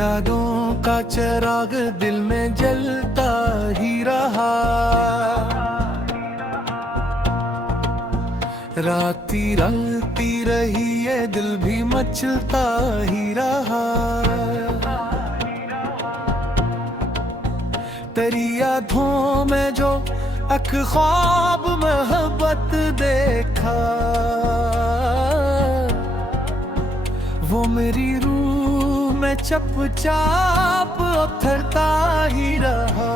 यादों का चिराग दिल में जलता ही रहा। राती रंगती रही ये दिल भी मचलता ही रहा। तेरी यादों में जो एक ख्वाब मोहब्बत देखा, वो मेरी रूह में चुपचाप उतरता ही रहा।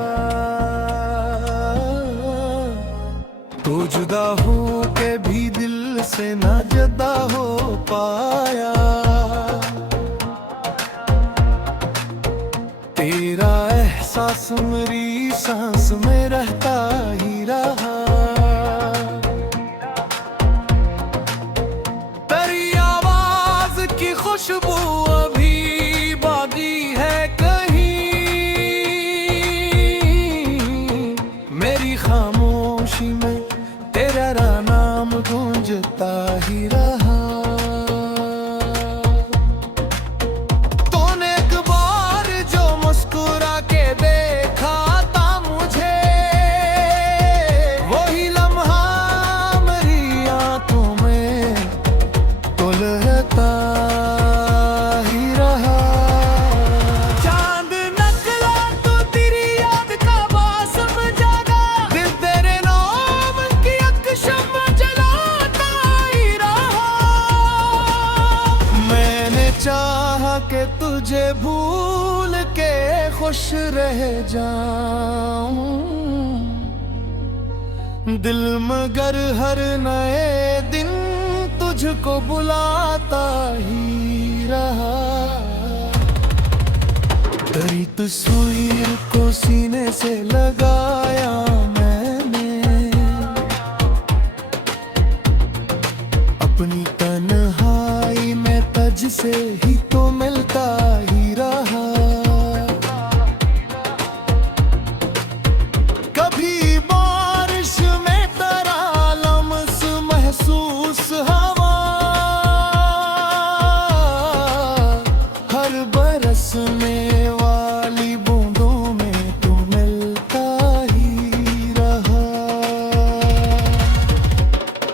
तो जुदा हो के भी दिल से ना जुदा हो पाया। तेरा एहसास मेरी सांस में रहता ही रहा। तेरी आवाज की खुशबू अभी बाकी है कहीं। मेरी खामोशी में तेरा नाम गूंजता ही रहा। तूने एक बार जो मुस्कुरा के देखा था मुझे, वही लम्हा मेरी आंखों में तो लहता ही रहा। चांद निकला तो तेरी याद का बासम जागा। दिल तेरे नाम की एक शम्मा जलाता ही रहा। मैंने चाहा कि तुझे भूल के खुश रह जाऊं, दिल मगर हर नए दिन तुझको बुलाता ही रहा। तेरी तस्वीर को सीने से लगाया मैंने, अपनी तन्हाई में तुझ से ही तो मिलता ही रहा। कभी बारिश में तेरा लम्स महसूस हवा, हर बरसने वाली बूंदों में तू मिलता ही रहा।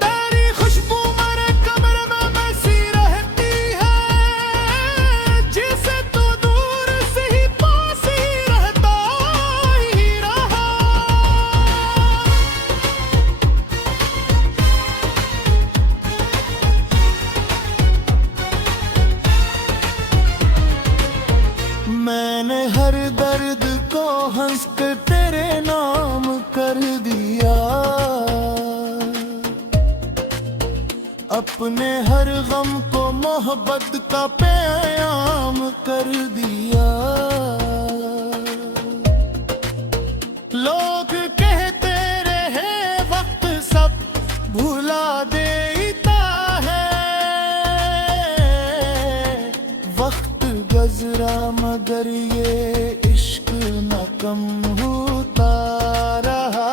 तेरी खुशबू मेरे कमरे में बसी रहती है, जिसे तू दूर से ही पास ही रहता ही रहा। मैंने हर दर्द को हंस कर तेरे नाम कर दिया, अपने हर गम को मोहब्बत का पैगाम कर दिया। लोग कहते रहे वक्त सब भुला देता है, वक्त गुजरा मगर ये इश्क न कम होता रहा।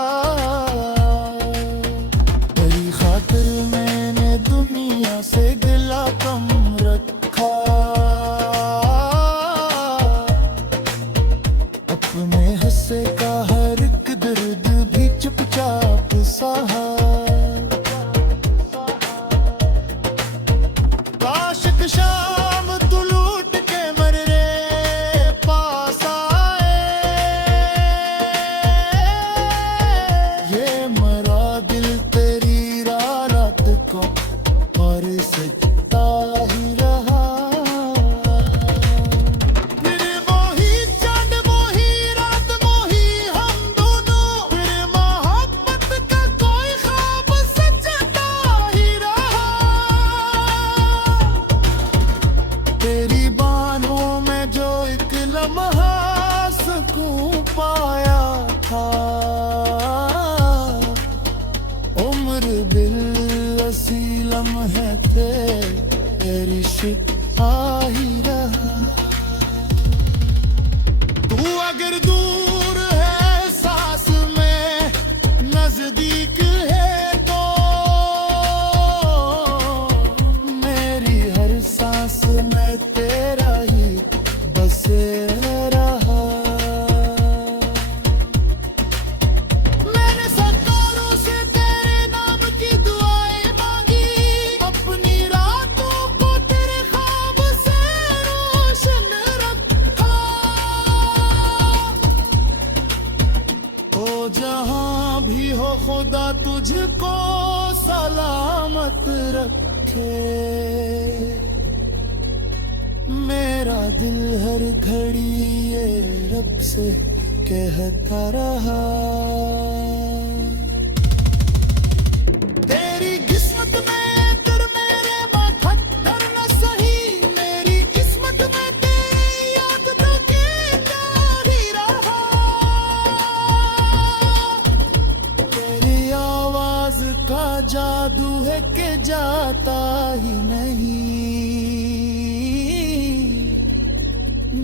तेरी खातिर मैंने दुनिया से गिला कम रखा, अपने हंसे का हर एक दर्द भी चुपचाप सहा। काश एक शाम तू लूट के मेरे पास आए, ये मरा दिल तेरी रात को और सजता ही रहा। फिर वही चांद वही रात वही हम दोनों, फिर मोहब्बत का कोई ख्वाब सजता ही रहा। तेरी बाहों में जो एक लम्हा सुकून पाया था, उम्र दिल असी लम्हे थे तेरी शिकवा ही रहा। तू अगर दूर है सांस में नजदीक है तो, मेरी हर सांस में तेरा ही बसे देखे। मेरा दिल हर घड़ी ये रब से कहता रहा, तेरी किस्मत में कर मेरे माथा डरना सही। मेरी किस्मत में तेरी याद करके जारी रहा। तेरी आवाज का जादू है कि जाता ही नहीं।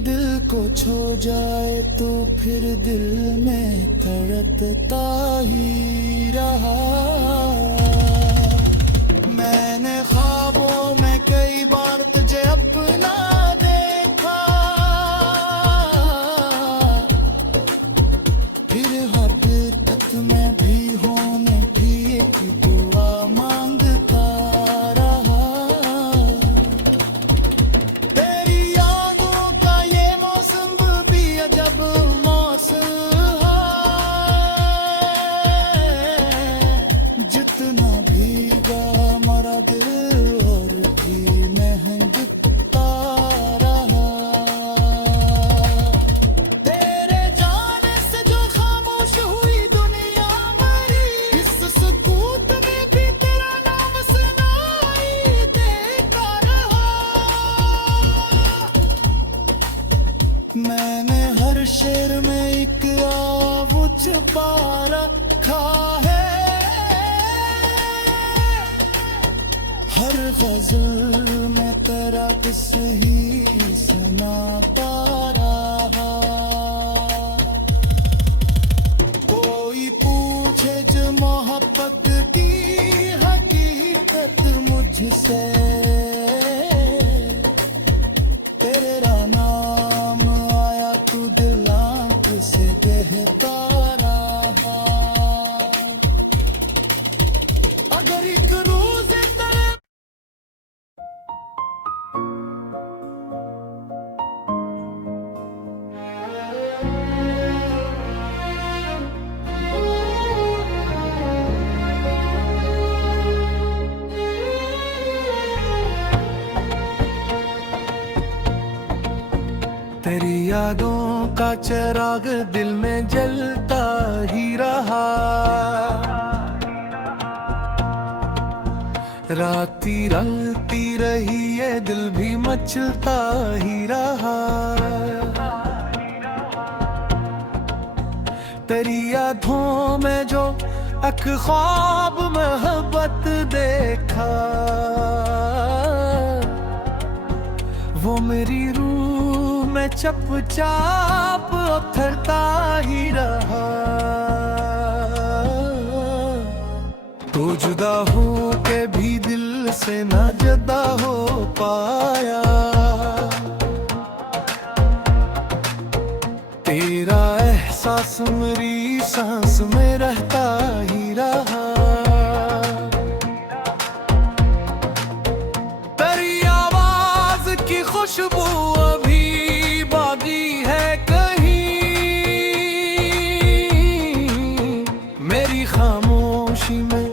दिल को छू जाए तो फिर दिल में तड़पता ही रहा। मैंने ख्वाबों में कई बार तुझे अपना देखा, फिर हकीकत में भी होने की एक दुआ मांगता रहा। तेरी यादों का ये मौसम भी अजब मौसम है। जितना भीगा मरा दिल और भी महंगता रहा। तेरे जाने से जो खामोश हुई दुनिया मरी, इस सुकूत में भी तेरा नाम सुनाई देता रहा। मैंने हर शेर में एक आव छुपा रखा है। हर गजल में तेरा किस ही सुनाता रहा। कोई पूछे जो मोहब्बत की हकीकत मुझसे, तेरा नाम आया तू दिल आंख से कहता रहा। अगर एक रोज तड़प तेरी यादों का चिराग दिल में जलता ही रहा। राती रंगती रही ये दिल भी मचलता ही रहा। तेरी यादों में जो एक ख्वाब मोहब्बत देखा, वो मेरी रूह में चुपचाप उतरता ही रहा। तो जुदा हो के भी दिल से ना जुदा हो पाया। तेरा एहसास मेरी सांस में रहता ही रहा। तेरी आवाज की खुशबू अभी बाकी है कहीं। मेरी खामोशी में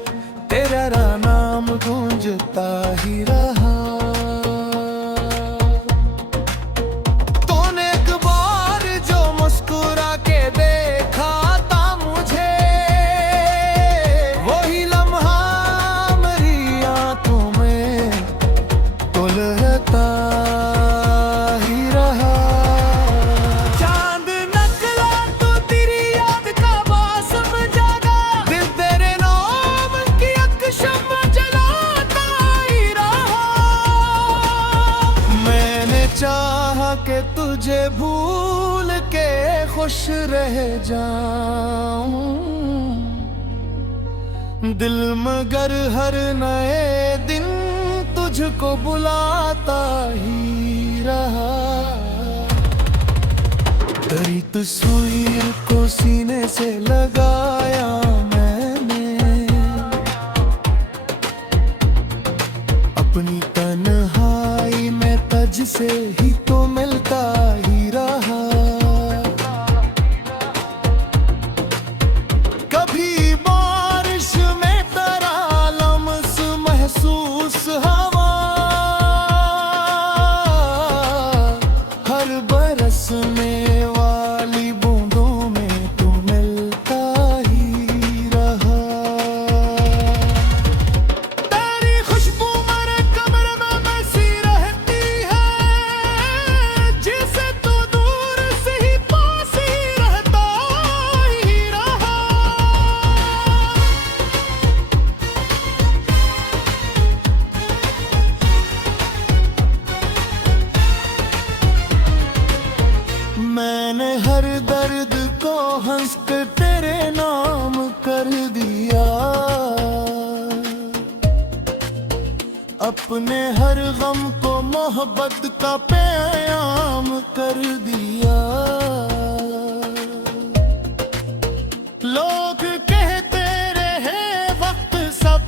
तेरा नाम गूंजता ही रहा। तूने एक बार जो मुस्कुरा के देखा था मुझे, वही लम्हा मेरी आंखों में उलझता ही रहा। चांद निकला तो तेरी याद का मौसम जागा। दिल तेरे नाम की एक शम्मा जलाता ही रहा। मैंने चाहा कि तुझे भूल के खुश रह जाऊं, दिल मगर हर नए दिन तुझको बुलाता ही रहा। तेरी तस्वीर को सीने से लगाया मैंने, अपनी तन्हाई में तुझसे ही तो मिलता ही रहा। कभी बारिश में तेरा लम्स महसूस अपने हर गम को मोहब्बत का पैगाम कर दिया। लोग कहते रहे वक्त सब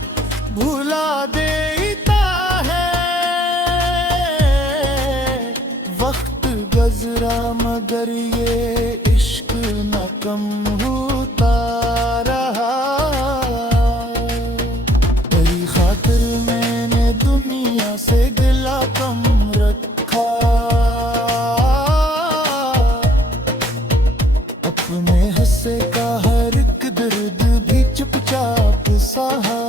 भुला देता है, वक्त गुजरा मगर ये इश्क न कम होता रहा। तेरी खातिर मैंने दुनिया से गिला कम रखा, अपने हंसे का हर एक दर्द भी चुपचाप सहा।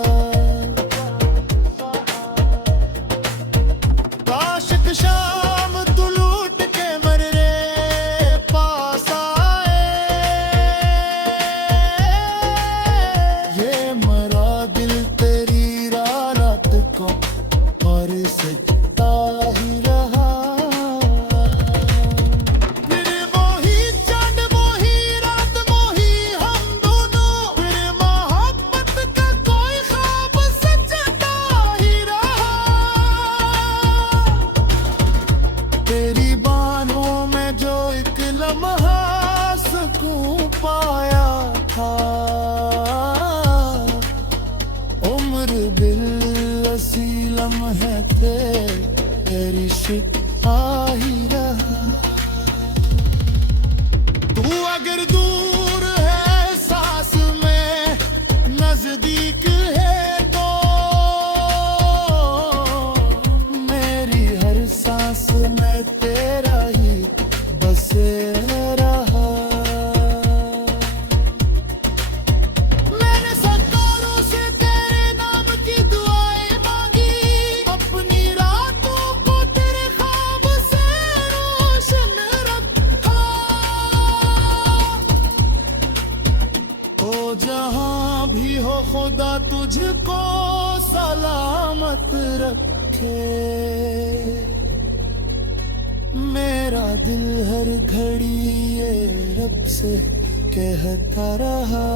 काश एक शाम तू लूट के मेरे पास आए, ये मरा दिल तेरी रात को और सजता ही रहा। फिर वही चांद वही रात वही हम दोनों, फिर मोहब्बत का कोई ख्वाब सजता ही रहा। तेरी बाहों में जो एक लम्हा सुकून पाया था, उम्र बिलसी लम्हे थे तेरी शिकवा ही रहा। तू अगर दूर है सांस में नजदीक है तो, मेरी हर सांस में तेरा ही बसे रहा। मैंने सरकारों से तेरे नाम की दुआएं मांगी, अपनी रातों को तेरे ख्वाब से रोशन रखा। तो जहां भी हो खुदा तुझको सलामत रखे, मेरा दिल हर घड़ी ये रब से कहता रहा।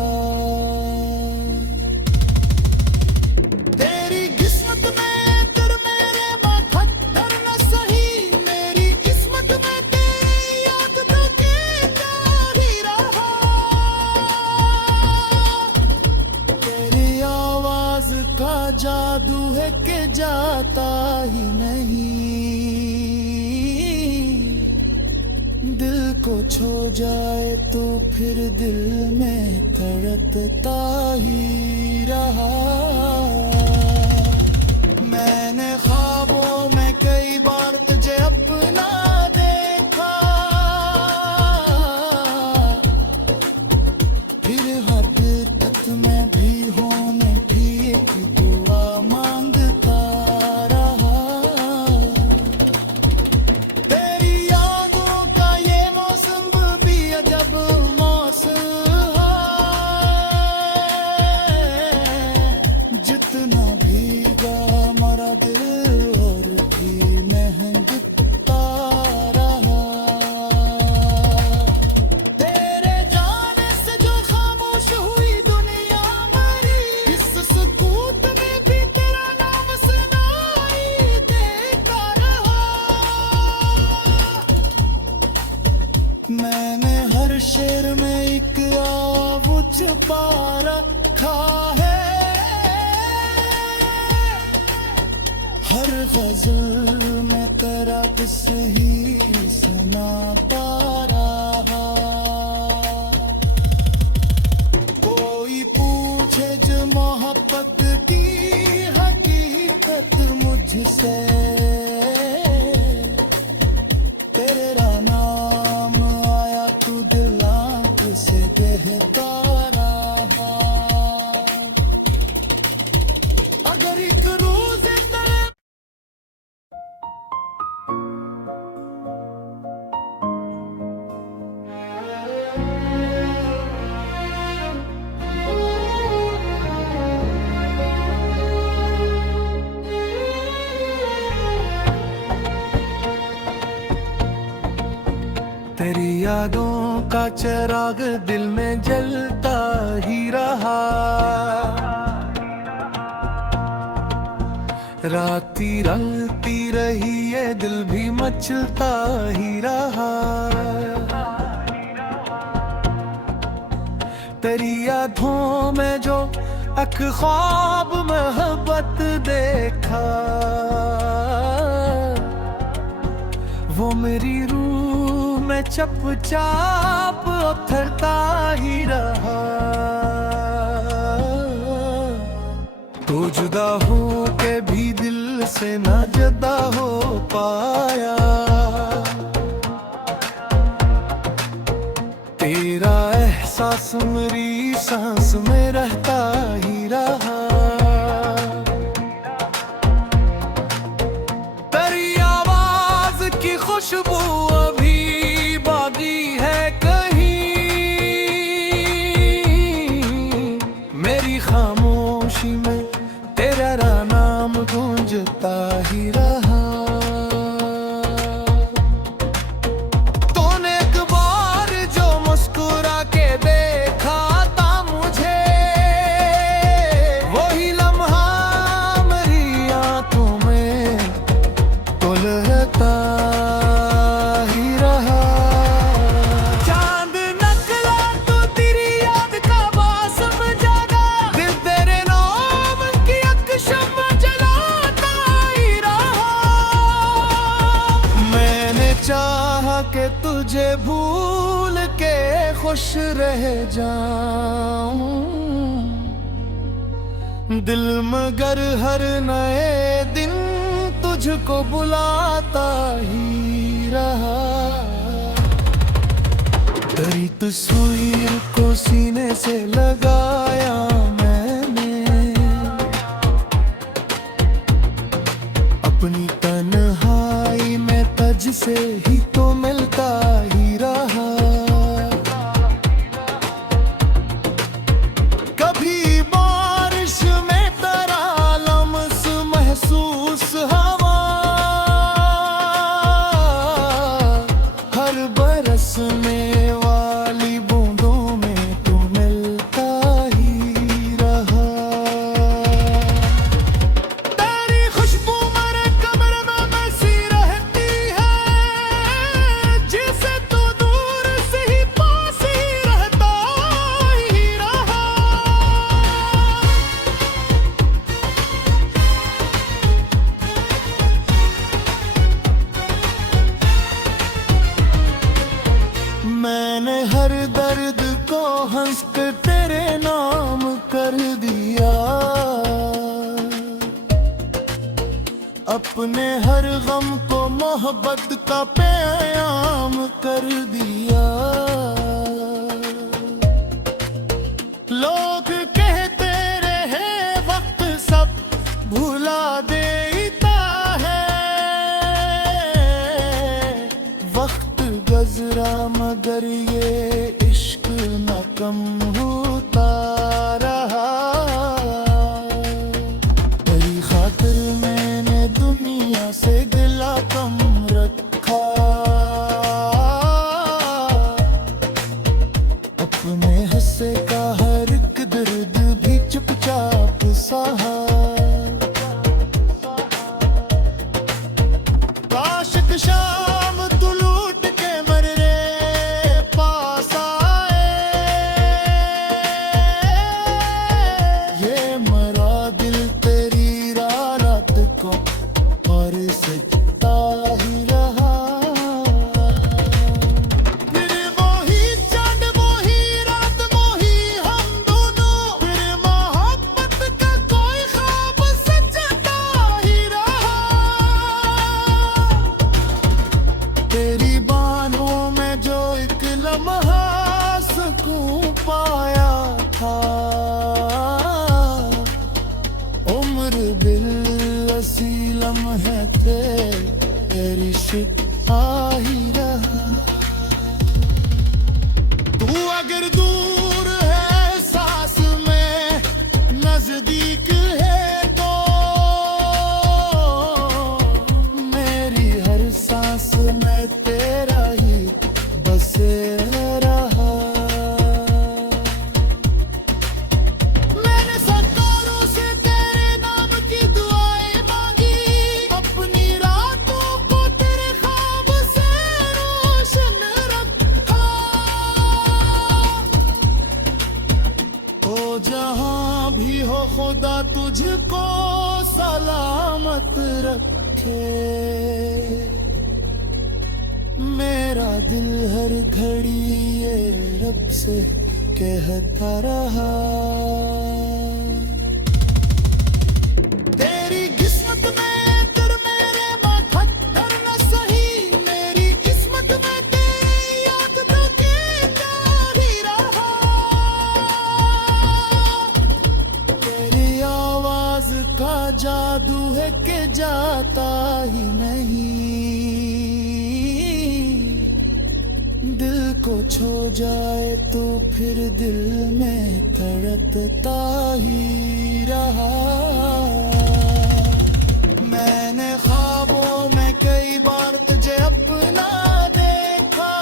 तेरी किस्मत में कर मेरे माथा डरना सही, मेरी किस्मत में तेरी याद का केदार ही रहा। तेरी आवाज का जादू है कि जाता ही नहीं, दिल को छू जाए तो फिर दिल में धड़कता ही रहा। मैंने ख्वाबों में कई बार तुझे अपना देखा, फिर हकीकत में भी होने की एक दुआ मांगता रहा। तेरी यादों का ये मौसम भी अजब मौसम है, जितना भीगा मरा दिल और भी महंगता रहा। तेरे जाने से जो खामोश हुई दुनिया मरी, इस सुकूत में भी तेरा नाम सुनाई देता रहा। मैंने हर शेर में एक आव छुपा रखा है, हर गजल में तेरा किस ही सुनाता रहा। कोई पूछे जो मोहब्बत की हकीकत मुझसे, तेरा नाम आया तू दिल आँख से कहता रहा। अगर एक रोज तेरे तेरी यादों का चिराग दिल में जलता ही रहा। राती रंगती रही ये दिल भी मचलता ही रहा। तेरी यादों में जो एक ख्वाब मोहब्बत देखा, वो मेरी रूह में चुपचाप उतरता ही रहा। तो जुदा हो के भी दिल से ना जुदा हो पाया, तेरा एहसास मेरी सांस में रहता ही रहा। तेरी आवाज की खुशबू अभी बाकी है कहीं, मेरी खामोशी में तेरा नाम गूंजता ही रहा। तूने एक बार जो मुस्कुरा के देखा था मुझे, वही लम्हा मेरी आंखों में उलझता ही रहा। चांद निकला तो तेरी याद का बासम जागा, दिल तेरे नाम की एक शम्मा जलाता ही रहा। मैंने चाहा कि तुझे भूल के खुश रह जाऊं, दिल मगर हर नए दिन तुझको बुलाता ही रहा। तेरी तस्वीर को सीने से लगाया मैंने, अपनी तन्हाई में तुझ से ही तो मिलता ही रहा। कभी बारिश में तेरा लम्स महसूस हवा, हर बरसने वाली बूंदों में तू मिलता ही रहा। तेरी खुशबू मेरे कमरे में बसी रहती है, जिसे तू दूर से ही पास ही रहता ही रहा। मैंने हर दर्द को हंस कर तेरे नाम कर दिया, अपने हर गम को मोहब्बत का पैगाम कर दिया। लोग कहते रहे वक्त सब भुला देता है, वक्त गुजरा मगर ये इश्क न कम होता रहा। तेरी खातिर मैंने दुनिया से गिला कम रखा, अपने हिस्से का हर एक दर्द भी चुपचाप सहा। काश एक शाम तू लूट के मेरे पास आए, ये मरा दिल तेरी रात को और सजता ही रहा। फिर वही चांद वही रात वही हम दोनों, फिर मोहब्बत का कोई ख्वाब सजता ही रहा। तेरी बाहों में जो एक लम्हा सुकून पाया था, उम्र बिलसी लम्हे थे तेरी शिकवा ही रहा। तू अगर दूर है सांस में नजदीक है तो, मेरी हर सांस में तेरा ही बसे रहा। मैंने सरकारों से तेरे नाम की दुआएं मांगी, थे। मेरा दिल हर घड़ी ये रब से कहता रहा, तेरी किस्मत में कर मेरे माथा धरना सही, मेरी किस्मत में तेरी याद करके जारी रहा। तेरी आवाज का जादू है कि जाता ही नहीं, दिल को छू जाए तो फिर दिल में तड़पता ही रहा। मैंने ख्वाबों में कई बार तुझे अपना देखा,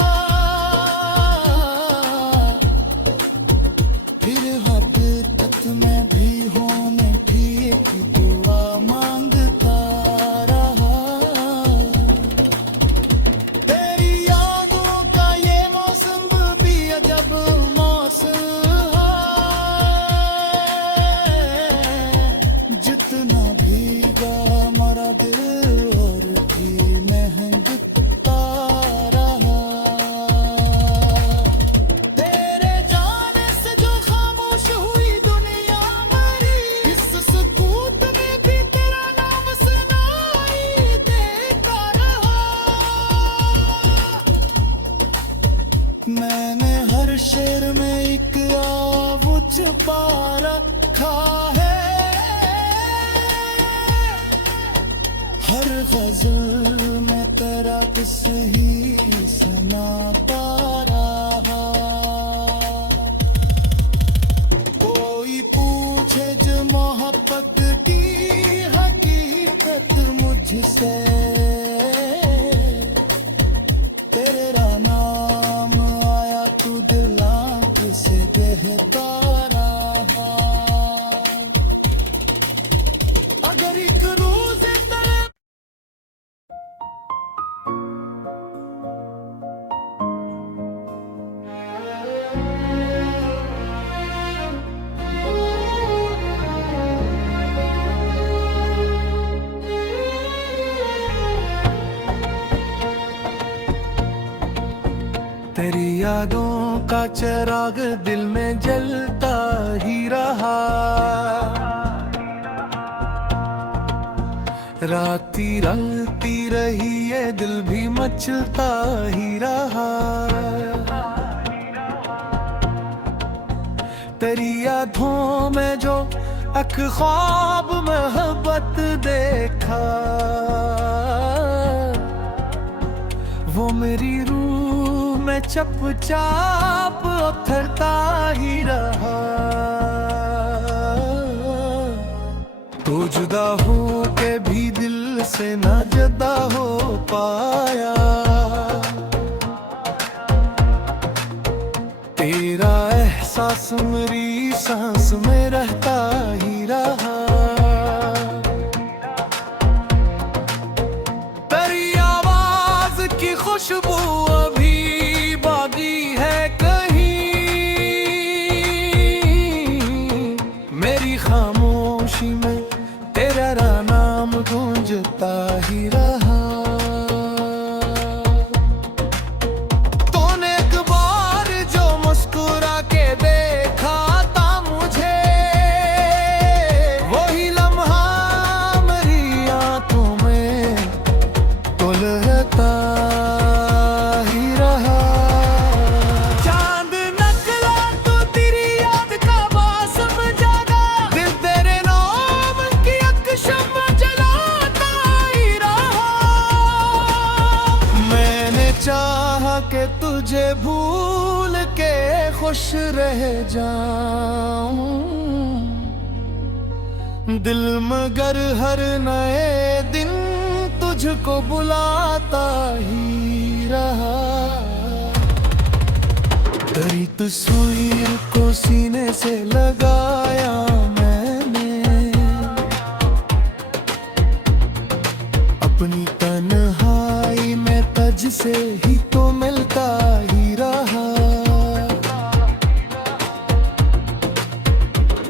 फिर हकीकत में भी होने की एक दुआ मांगता रहा। तेरी यादों का ये मौसम भी अजब मौसम है, जितना भीगा मरा दिल और भी महंगता रहा। तेरे जाने से जो खामोश हुई दुनिया मरी, इस सुकूत में भी तेरा नाम सुनाई देता रहा। मैंने हर शेर में एक आव छुपा रखा है, हर गजल में तेरा किस ही सुनाता रहा। कोई पूछे जो मोहब्बत की हकीकत मुझसे, तेरा नाम आया तू दिल आँख से कहता रहा। अगर एक रोज तड़प तेरी यादों का चिराग दिल में जलता ही रहा। राती रंगती रही ये दिल भी मचलता ही रहा। तेरी यादों में जो एक ख्वाब मोहब्बत देखा, वो मेरी रूह में चुपचाप उतरता ही रहा। तो जुदा हो के भी दिल से ना जुदा हो पाया, तेरा एहसास मेरी सांस में रहता ही रहा। तेरी आवाज की खुशबू अभी बाकी है कहीं, मेरी खामोशी में तेरा नाम गूंजता ही रहा। तूने एक बार जो मुस्कुरा के देखा था मुझे, वही लम्हा मेरी आंखों में घुलता ही रहा। चांद निकला तो तेरी याद का मौसम जागा, दिल तेरे नाम की एक शम्मा जलाता ही रहा। मैंने चाहा कि तुझे भूल के खुश रह जाऊं, दिल मगर हर नए दिन तुझको बुलाता ही रहा। तेरी तस्वीर को सीने से लगाया मैंने, अपनी तन्हाई में तुझसे ही तो मिलता ही रहा।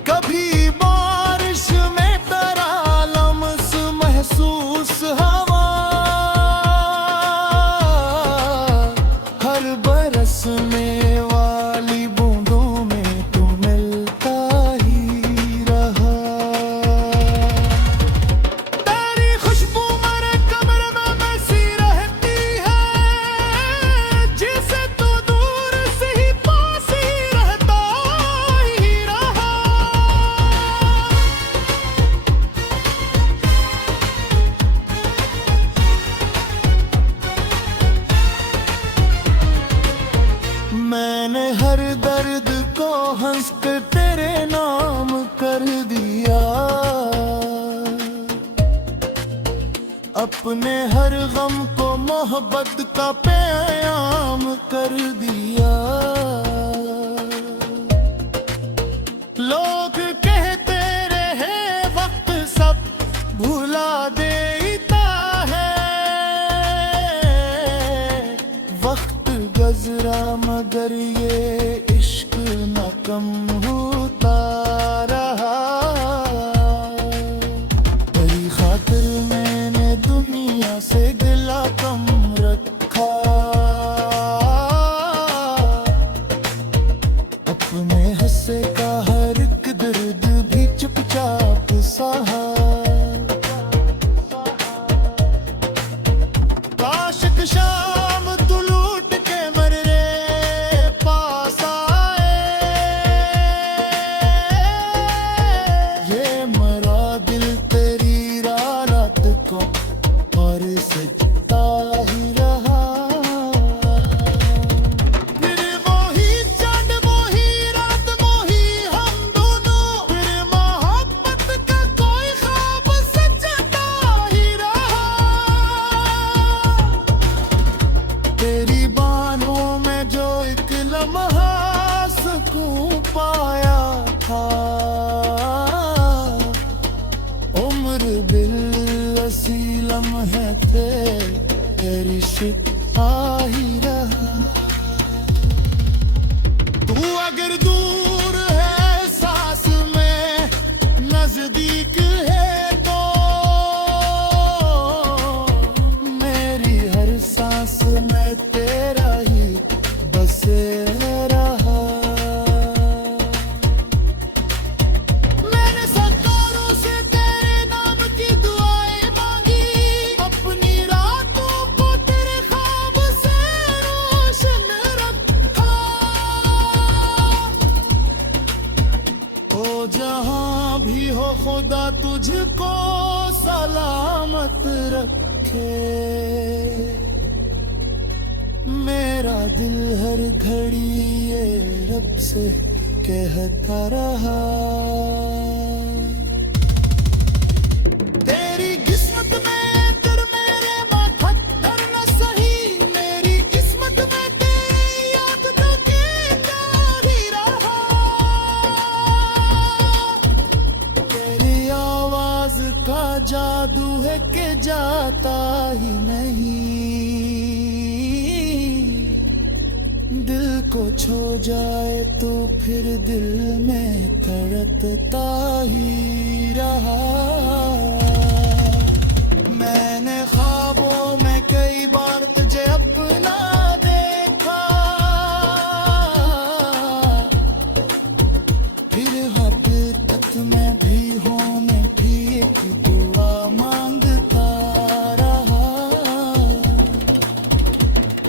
कभी बारिश में तेरा लम्स महसूस अपने हर गम को मोहब्बत का पैगाम कर दिया। लोग कहते रहे वक्त सब भुला देता है, वक्त गुजरा मगर ये इश्क न कम होता रहा। तेरी खातिर मैंने दुनिया से गिला कम रखा, अपने हंसे का हर एक दर्द भी चुपचाप सहा। काश एक शाम तू लूट के मेरे पास आए, ये मरा दिल तेरी रात को और सजता ही रहा। फिर वही चांद वही रात वही हम दोनों, फिर मोहब्बत का कोई ख्वाब सजता ही रहा। तेरी बाहों में जो एक लम्हा सुकून पाया था, उम्र बिलसी लम्हे थे तेरी शिफा ही रहा। तू अगर दूर है सांस में नजदीक है तो, मेरी हर सांस में तेरा ही बसे रहा। मैंने सरकारों से तेरे नाम की दुआएं मांगी, अपनी रातों को तेरे ख्वाब से रोशन रखा। ओ जहां भी हो खुदा तुझको सलामत रखे, मेरा दिल हर घड़ी ये रब से कहता रहा। तेरी किस्मत में कर मेरे माथा डरना सही, मेरी किस्मत में तेरी याद न केता ही रहा। तेरी आवाज का जादू है कि जाता ही नहीं, दिल को छो जाए तो फिर दिल में तड़पता ही रहा। मैंने ख्वाबों में कई बार तुझे अपना देखा, फिर हकीकत में भी होने भी एक दुआ मांगता रहा।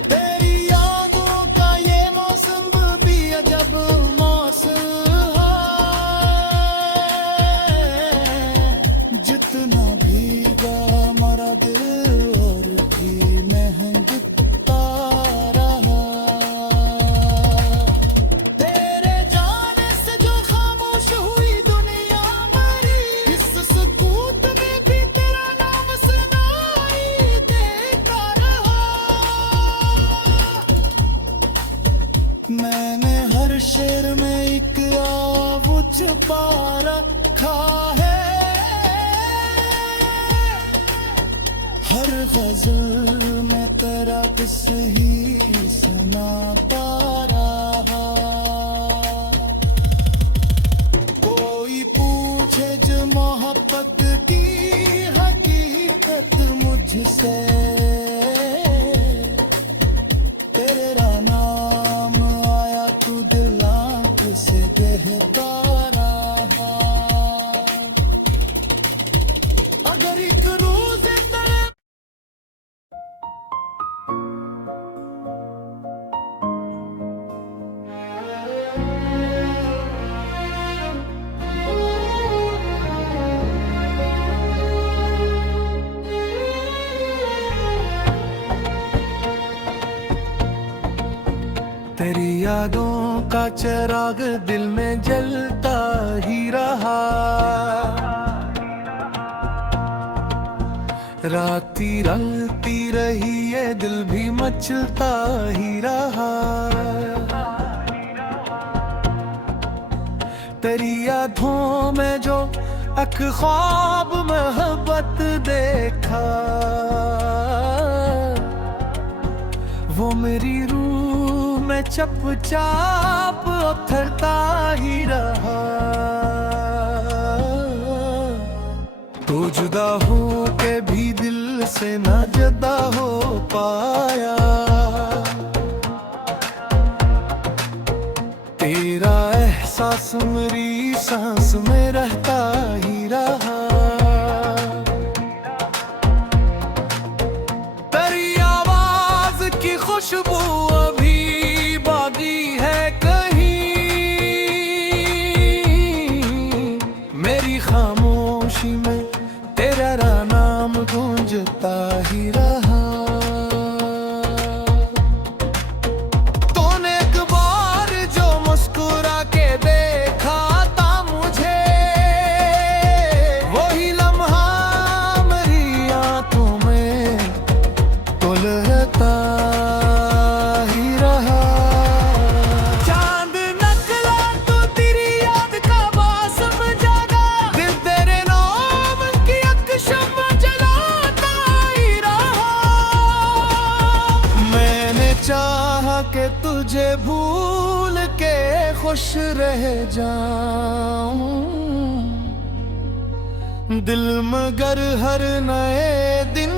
तेरी यादों का ये मौसम भी अजब मौसम है, जितना भीगा मरा दिल और भी महंगता रहा। तेरे जाने से जो खामोश हुई दुनिया मरी, इस सुकूत में भी तेरा नाम सुनाई देता रहा। मैंने हर शेर में एक आव छुपा रखा है, हर गजल में तेरा किस ही सुनाता रहा। कोई पूछे जो मोहब्बत की हकीकत मुझसे, तेरा नाम आया तू दिल आंख से कहता रहा। अगर एक रोज तेरे तेरी यादों का चिराग दिल में जलता ही रहा। राती रलती रही ये दिल भी मचलता ही रहा। तेरी यादों में जो एक ख्वाब मोहब्बत देखा, वो मेरी रूह में चुपचाप उतरता ही रहा। तो जुदा हो के भी दिल से ना जुदा हो पाया, तेरा एहसास मेरी सांस में रहता ही रहा। तेरी आवाज की खुशबू अभी बाकी है कहीं, मेरी खामोशी में तेरा नाम गूंजता ही रहा। तूने एक बार जो मुस्कुरा के देखा था मुझे, वही लम्हा मेरी आंखों में तो लहता ही रहा। चांद निकला तो तेरी याद का बासम जागा, दिल तेरे नाम की एक शम्मा जलाता ही रहा। मैंने चाहा कि तुझे भूल के खुश रह जाऊं, दिल मगर हर नए दिन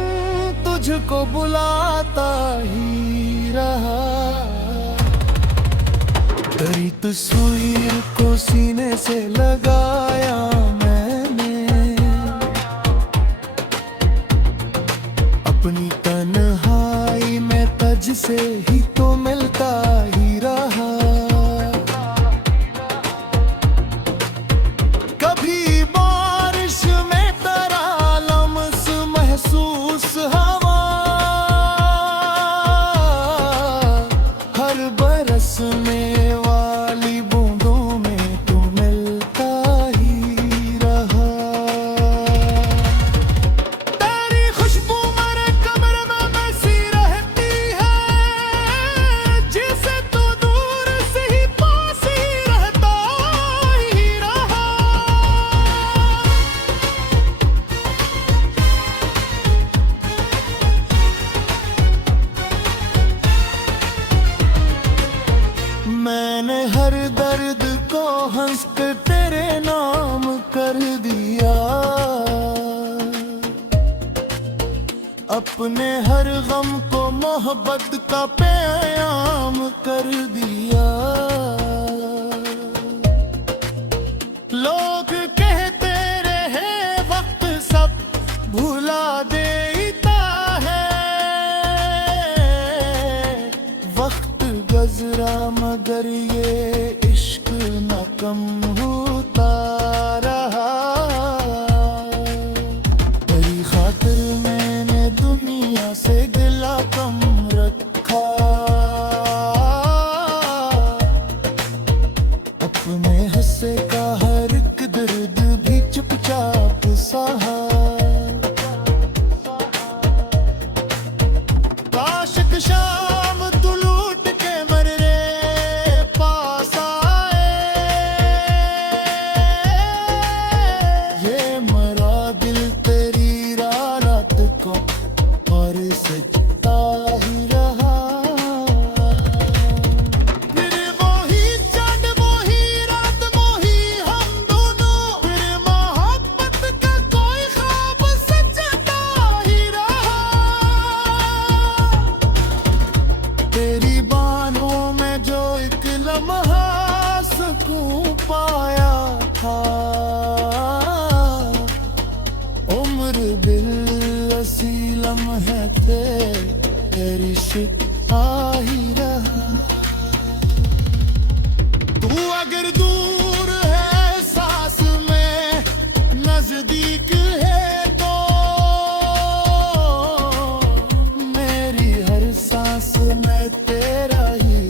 तुझको बुलाता ही रहा। तेरी तस्वीर को सीने से लगाया मैंने, अपनी तन्हाई में तुझ से ही तो मिलता ही रहा। कभी बारिश में तेरा लम्स महसूस हवा, हर बरसने वाली बूंदों में तू मिलता ही रहा। तेरी खुशबू मेरे कमरे में बसी रहती है, जिसे तू दूर से ही पास ही रहता ही रहा। मैंने हर दर्द को हंस कर तेरे नाम कर दिया, अपने हर गम को मोहब्बत का पैगाम कर दिया। लोग कहते रहे वक्त सब भुला देता है, वक्त गुजरा मगर ये इश्क न कम होता रहा। तेरी खातिर मैंने दुनिया से गिला कम रखा, अपने हिस्से का हर एक दर्द भी चुपचाप सहा। काश एक शाम तू लूट के मेरे पास आए, ये मरा दिल तेरी रात को और सजता ही रहा। फिर वही चांद वही रात वही हम दोनों, फिर मोहब्बत का कोई ख्वाब सजता ही रहा। तेरी बाहों में जो एक लम्हा सुकून पाया था, उम्र बिलसी लम्हे तेरी शिकवा ही रहा। तू अगर दूर है सांस में नजदीक है तो, मेरी हर सांस में तेरा ही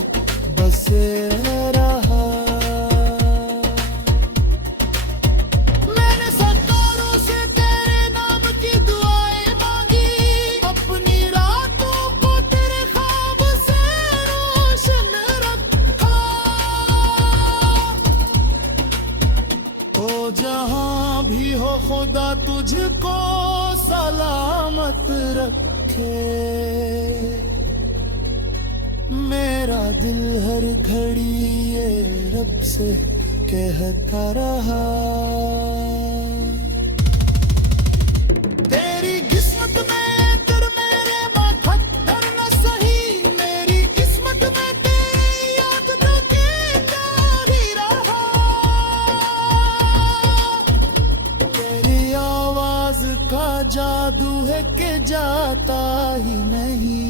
बसे रहा। मैंने सरकारों से तेरे नाम की दुआएं मांगी, देखे। मेरा दिल हर घड़ी ये रब से कहता रहा, तेरी किस्मत में कर मेरे माथा धरना सही। मेरी किस्मत में तेरी याद करके जारी रहा। तेरी आवाज का जादू है कि जाता ही नहीं।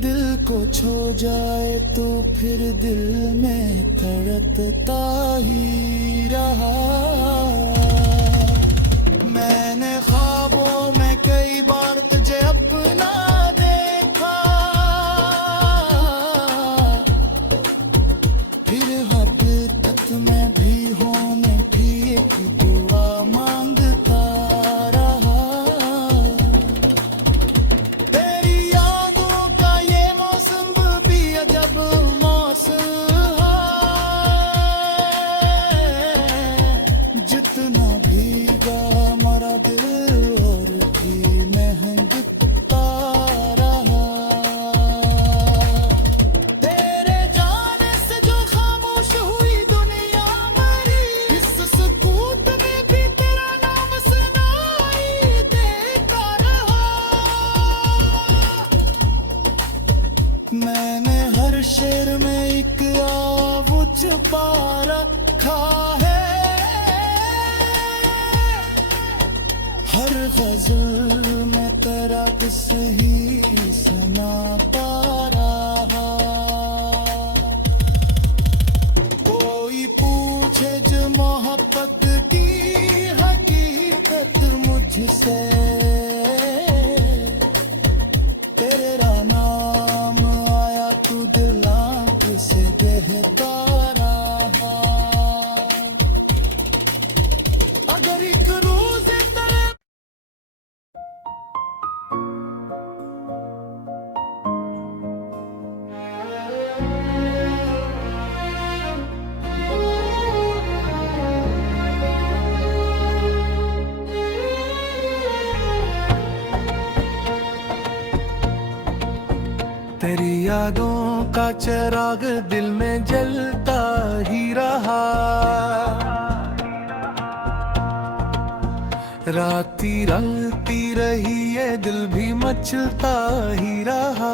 दिल को छू जाए तो फिर दिल में तड़पता ही रहा। मैंने ख्वाबों में कई बार तुझे अपना देखा, फिर हकीकत में भी होने की एक दुआ मांगता रहा। तेरी यादों का ये मौसम भी अजब मौसम है। जितना भीगा मरा दिल और भी महंगता रहा। तेरे जाने से जो खामोश हुई दुनिया मरी, इस सुकूत में भी तेरा नाम सुनाई देता रहा। मैंने हर शेर में एक आव छुपा रखा है। हर गजल में तेरा किस ही सुनाता रहा। कोई पूछे जो मोहब्बत की हकीकत मुझसे, तेरा नाम आया तू दिल आंख से कहता रहा। अगर एक रोज तेरे तेरी यादों का चिराग दिल में जलता ही रहा। राती रंगती रही ये दिल भी मचलता ही रहा।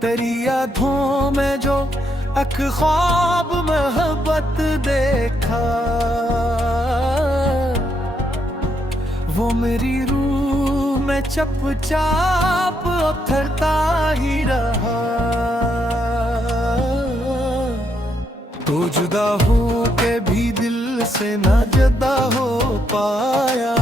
तेरी यादों में जो एक ख्वाब मोहब्बत देखा, वो मेरी रूह में चुपचाप उतरता ही रहा। तो जुदा हो के भी दिल से ना जुदा हो पाया।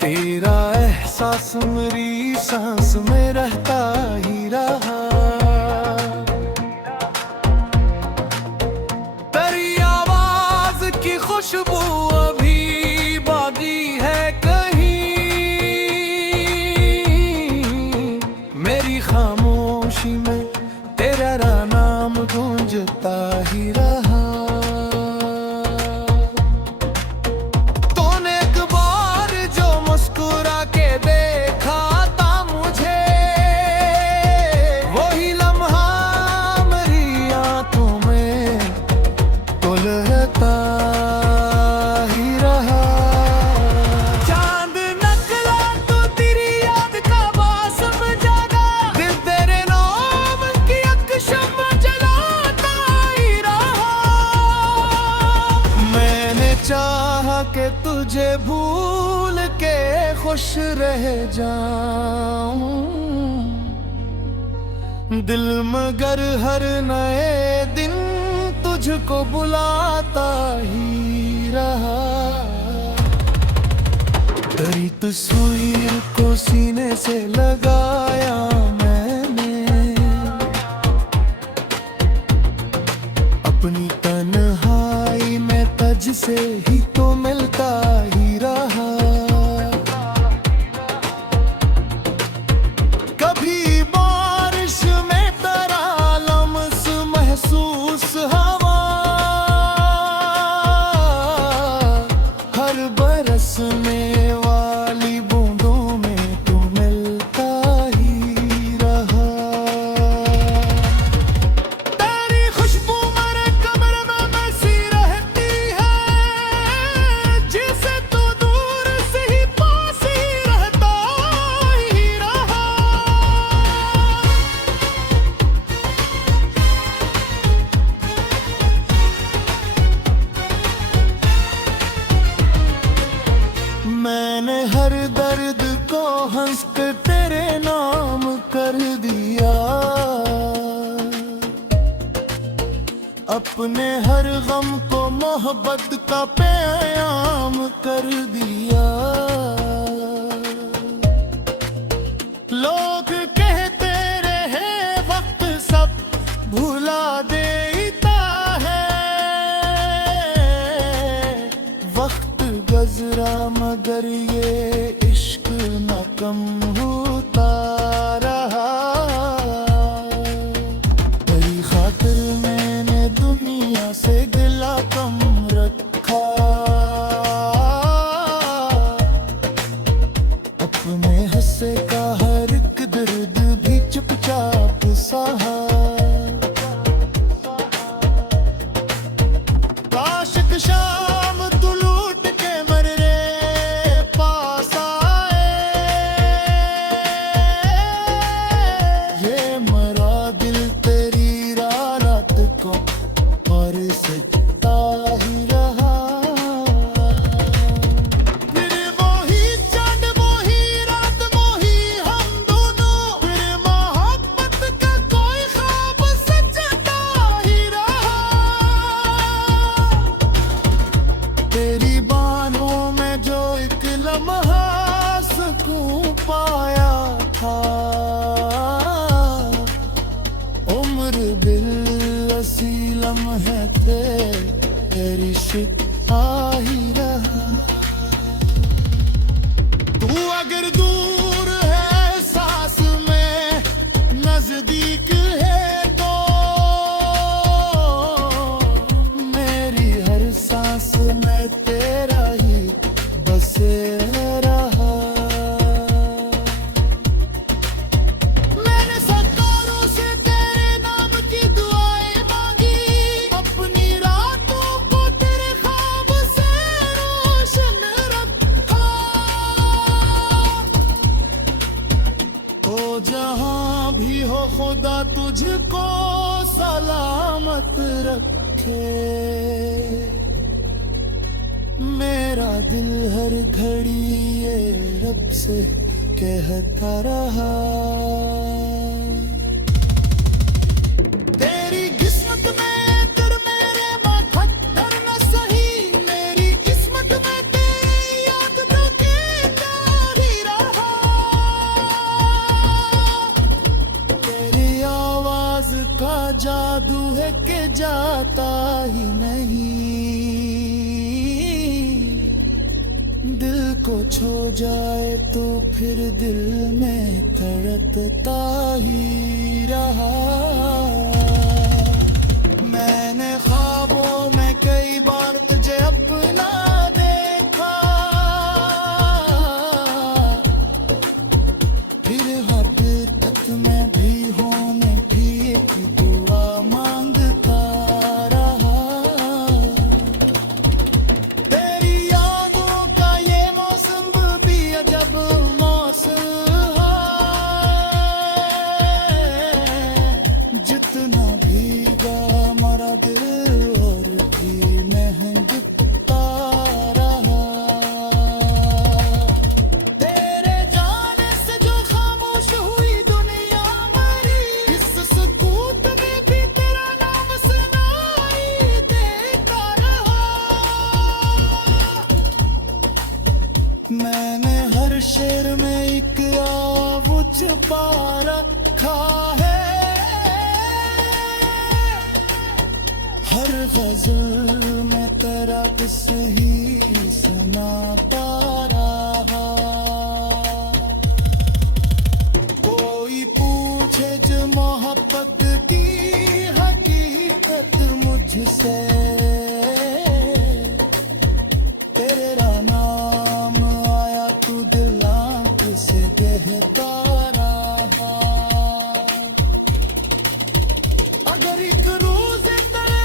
तेरा एहसास मेरी सांस में रहता ही रहा। तेरी आवाज की खुशबू अभी बाकी है कहीं। मेरी खामोशी में तेरा नाम गूंजता ही रहा। तूने एक बार जो मुस्कुरा के देखा था मुझे, वही लम्हा मेरी आंखों में उलझता ही रहा। चांद निकला तो तेरी याद का बासम जागा। दिल तेरे नाम की एक शम्मा जलाता ही रहा। मैंने चाहा कि तुझे भूल के खुश रह जाऊं, दिल मगर हर नए दिन तुझको बुलाता ही रहा। तेरी तस्वीर को सीने से लगाया मैंने, अपनी तन्हाई में तुझसे ही तो मिलता ही रहा। कभी बारिश में तेरा लम्स महसूस अपने हर गम को मोहब्बत का पैगाम कर दिया। लोग कहते रहे वक्त सब भुला देता है, वक्त गुजरा मगर ये इश्क न कम होता रहा। तेरी खातिर मैंने दुनिया से गिला कम रखा, अपने हंसे का हर एक दर्द भी चुपचाप सहा। काश एक शाम तू लूट के मेरे पास आए, ये मरा दिल तेरी रात को और सजता ही रहा। फिर वही चांद वही रात वही हम दोनों, फिर मोहब्बत का कोई ख्वाब सजता ही रहा। तेरी बाहों में जो एक लम्हा सुकून पाया था, उम्र बिलसी लम्हे थे तेरी शिकवा ही रहा। तू अगर दूर है सांस में नजदीक है तो, मेरी हर सांस में तेरा ही बसे रहा। मैंने सरकारों से तेरे नाम की दुआएं मांगी, अपनी रातों को तेरे ख्वाब से रोशन रखा। तो जहां भी हो खुदा तुझको सलामत रखे, मेरा दिल हर घड़ी ये रब से कहता रहा। तेरी किस्मत में कर मेरे माथा डरना सही, मेरी किस्मत में तेरी याद तो गिरता ही रहा। तेरी आवाज का जादू है कि जाता ही नहीं, दिल को छू जाए तो फिर दिल में तड़पता ही रहा। मैंने ख्वाबों में कई बार तुझे अपना देखा, फिर हकीकत में भी होने की एक दुआ मांगता रहा। तेरी यादों का ये मौसम भी अजब मौसम है, जितना भीगा मरा दिल और भी महंगता रहा। तेरे जाने से जो खामोश हुई दुनिया मरी, इस सुकूत में भी तेरा नाम सुनाई देता रहा। मैंने हर शेर में एक आव छुपा रखा है, हर गजल में तेरा किस ही सुनाता रहा। कोई पूछे जो मोहब्बत की हकीकत मुझसे, तेरा नाम आया तू दिल आंख से कहता रहा। अगर एक रोज तेरे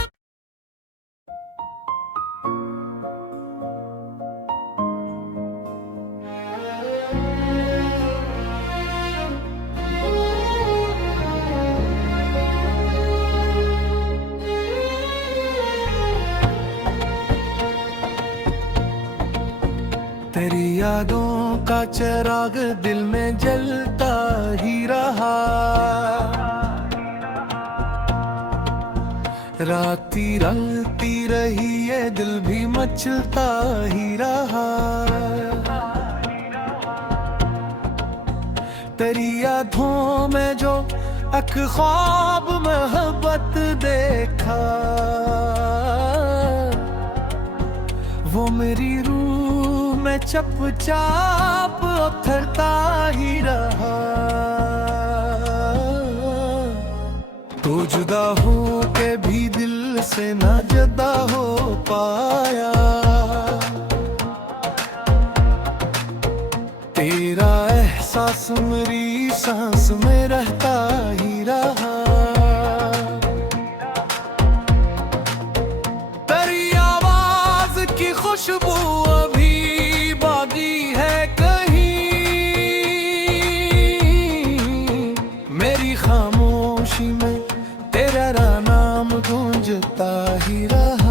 तेरी यादों का चिराग दिल में जलता ही रहा। राती रंगती रही ये दिल भी मचलता ही रहा। तेरी यादों में जो एक ख्वाब मोहब्बत देखा, वो मेरी रूह में चुपचाप उतरता ही रहा। तो जुदा हो के भी दिल से ना जुदा हो पाया, तेरा एहसास मेरी सांस में रहता ही रहा। तेरी आवाज की खुशबू अभी बाकी है कहीं, मेरी खामोशी में तेरा नाम गूंजता ही रहा।